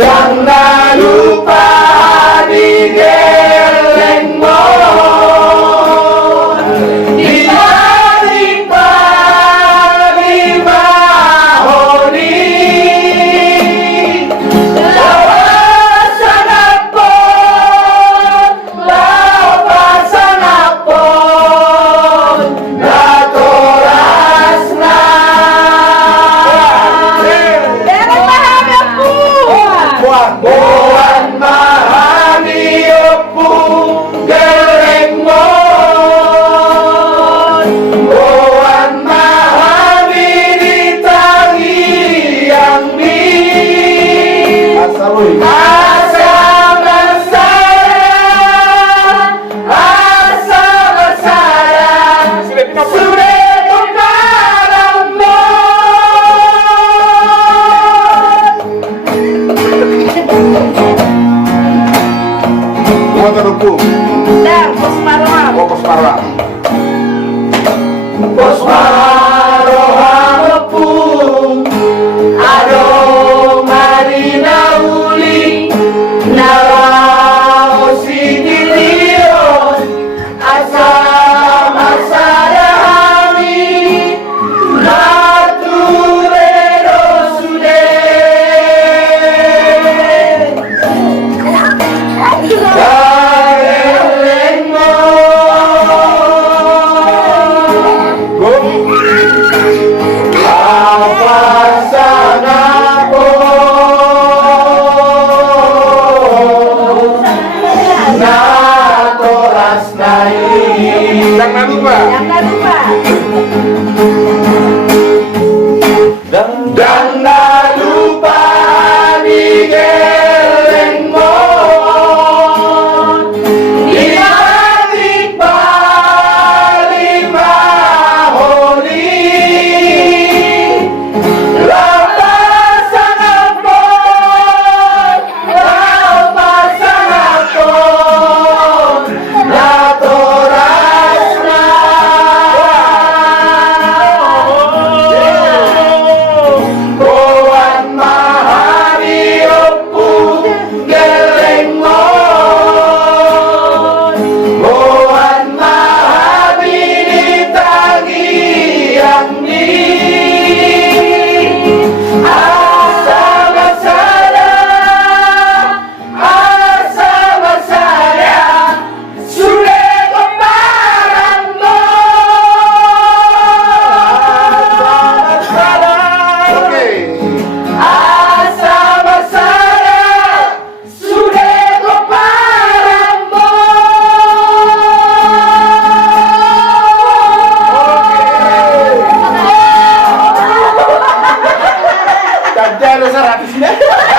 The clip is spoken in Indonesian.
Jangan lupa digeleng mon di balik mahoni lawasan apon datorasna Boan mahami opu geleng mon Boan mahami ditangi yang di asa bersaya sudah Dan Posmarohang lepung Ado marina uli Narao sigilion Asam asadami Maturero sude Jangan lupa digeleng mon di balik mahoni lawasan apon datorasna Boan mahari opu geleng mon Boan mahari ditangi yang di asa bersaya sudah kemaran asa bersaya sudah kemaran Dan jangan lupa